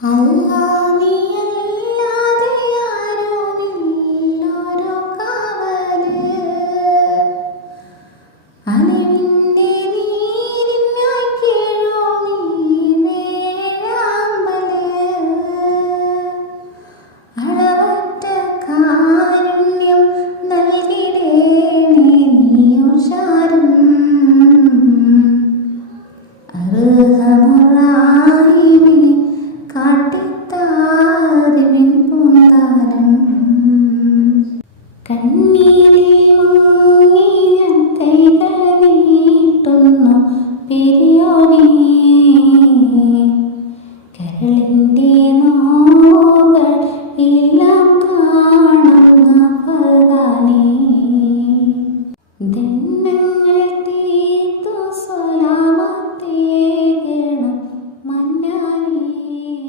അല്ലാ നീയല്ലാതെ ആരുമില്ലൊരു കാവല്. അലിവിന്റെ നീരിന്മേൽ കീഴുമീ വേഴാമ്പല്. അളവറ്റ കാരുണ്യം നൽകിടേണേ നീയുഷാരും. അർഹമുറാഹിമേ കാട്ടിത്താറിവിൻ പൂന്താനം. കണ്ണീരിൽ മുങ്ങിയ കൈകൾ നീട്ടുന്നു പെരിയോനേ. കരളിന്റെ